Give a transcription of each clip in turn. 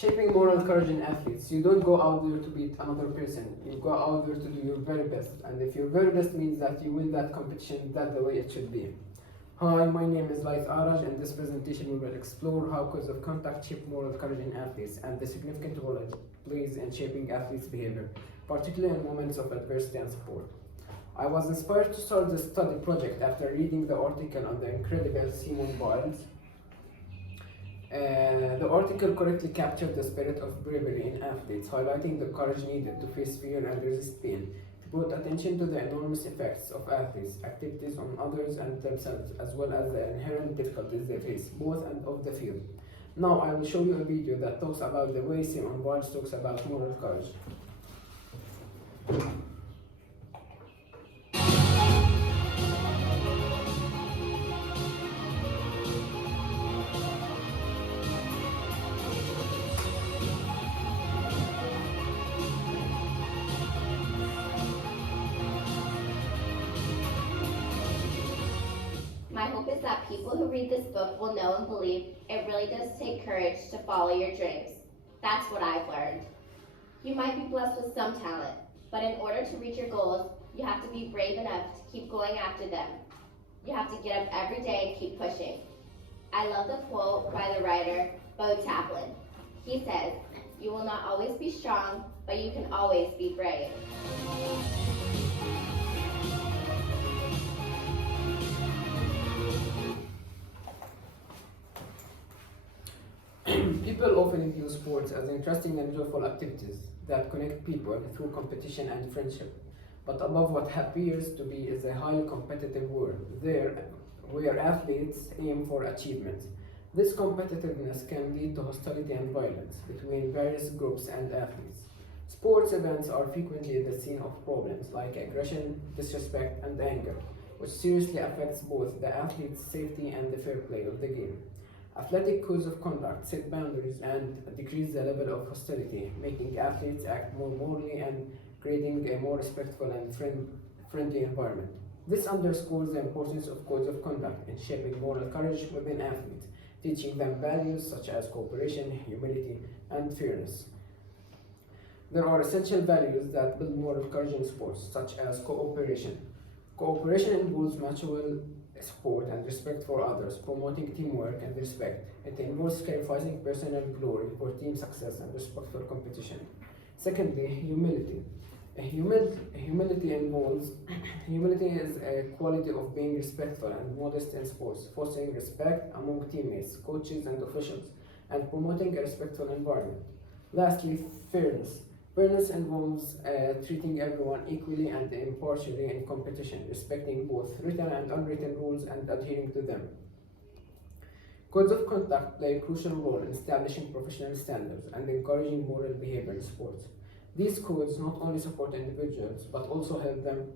Shaping moral courage in athletes. You don't go out there to beat another person. You go out there to do your very best. And if your very best means that you win that competition, that's the way it should be. Hi, my name is Laith. In this presentation, we will explore how codes of conduct shape moral courage in athletes and the significant role it plays in shaping athletes' behavior, particularly in moments of adversity and support. I was inspired to start this study project after reading the article on the incredible Simone Biles. The article correctly captured the spirit of bravery in athletes, highlighting the courage needed to face fear and resist pain. It brought attention to the enormous effects of athletes' activities on others and themselves, as well as the inherent difficulties they face, both and off the field. Now I will show you a video that talks about the way Simone Biles talks about moral courage. My hope is that people who read this book will know and believe it really does take courage to follow your dreams. That's what I've learned. You might be blessed with some talent, but in order to reach your goals, you have to be brave enough to keep going after them. You have to get up every day and keep pushing. I love the quote by the writer Bo Taplin. He says, "You will not always be strong, but you can always be brave." People often view sports as interesting and joyful activities that connect people through competition and friendship. But above what appears to be is a highly competitive world where athletes aim for achievement. This competitiveness can lead to hostility and violence between various groups and athletes. Sports events are frequently the scene of problems like aggression, disrespect, and anger, which seriously affects both the athlete's safety and the fair play of the game. Athletic codes of conduct set boundaries and decrease the level of hostility, making athletes act more morally and creating a more respectful and friendly environment. This underscores the importance of codes of conduct in shaping moral courage within athletes, teaching them values such as cooperation, humility, and fairness. There are essential values that build moral courage in sports, such as cooperation. Cooperation involves mutual support and respect for others, promoting teamwork and respect. It involves sacrificing personal glory for team success and respect for competition. Secondly, humility. Humility is a quality of being respectful and modest in sports, fostering respect among teammates, coaches, and officials, and promoting a respectful environment. Lastly, fairness. Fairness involves treating everyone equally and impartially in competition, respecting both written and unwritten rules and adhering to them. Codes of conduct play a crucial role in establishing professional standards and encouraging moral behavior in sports. These codes not only support individuals but also help them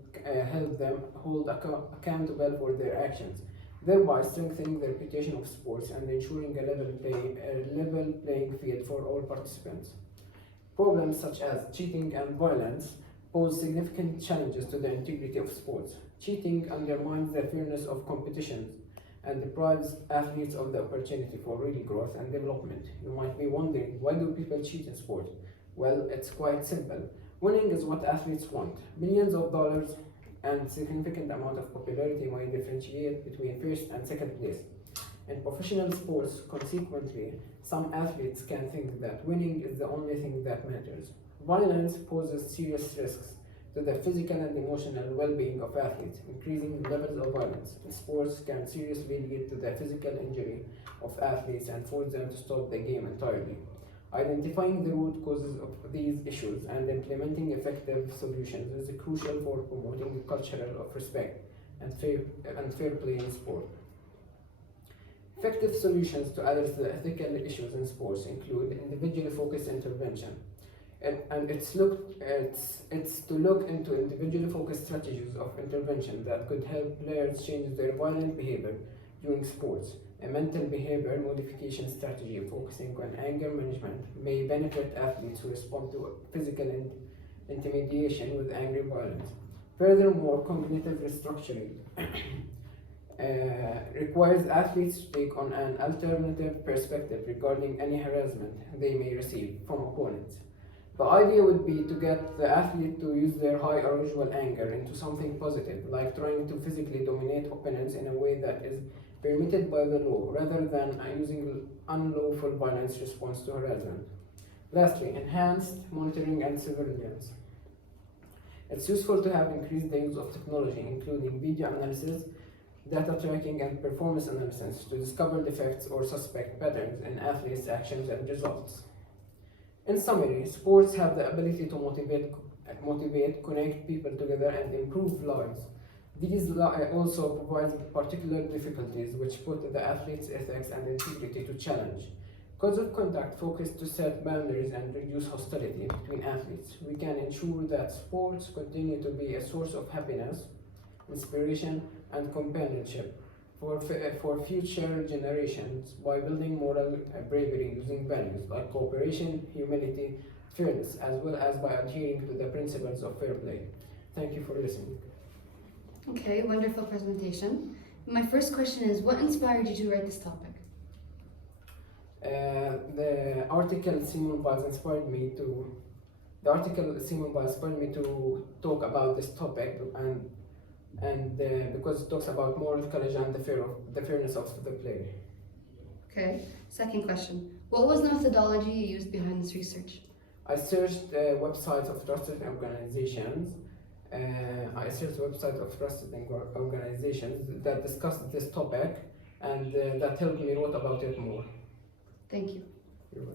hold accountable for their actions, thereby strengthening the reputation of sports and ensuring a level playing field for all participants. Problems such as cheating and violence pose significant challenges to the integrity of sports. Cheating undermines the fairness of competitions and deprives athletes of the opportunity for real growth and development. You might be wondering, why do people cheat in sport? Well, it's quite simple. Winning is what athletes want. Millions of dollars and significant amount of popularity may differentiate between first and second place. In professional sports, consequently, some athletes can think that winning is the only thing that matters. Violence poses serious risks to the physical and emotional well-being of athletes. Increasing levels of violence in sports can seriously lead to the physical injury of athletes and force them to stop the game entirely. Identifying the root causes of these issues and implementing effective solutions is crucial for promoting a culture of respect and fair play in sport. Effective solutions to address the ethical issues in sports include individually focused intervention. It's to look into individually focused strategies of intervention that could help players change their violent behavior during sports. A mental behavior modification strategy focusing on anger management may benefit athletes who respond to physical intimidation with angry violence. Furthermore, cognitive restructuring requires athletes to take on an alternative perspective regarding any harassment they may receive from opponents. The idea would be to get the athlete to use their high or usual anger into something positive, like trying to physically dominate opponents in a way that is permitted by the law, rather than using unlawful violence response to harassment. Lastly, enhanced monitoring and surveillance. It's useful to have increased the use of technology, including video analysis, data tracking, and performance analysis to discover defects or suspect patterns in athletes' actions and results. In summary, sports have the ability to motivate, connect people together, and improve lives. These also provide particular difficulties which put the athlete's ethics and integrity to challenge. Codes of conduct focus to set boundaries and reduce hostility between athletes. We can ensure that sports continue to be a source of happiness, inspiration, and companionship for future generations by building moral bravery using values like cooperation, humility, fairness, as well as by adhering to the principles of fair play. Thank you for listening. Okay, wonderful presentation. My first question is, what inspired you to write this topic? The article Simon Biles inspired me to talk about this topic, and because it talks about moral courage and the fairness of the play. Okay, second question. What was the methodology you used behind this research? I searched websites of trusted organizations. That discussed this topic, and that helped me write about it more. Thank you. You're welcome.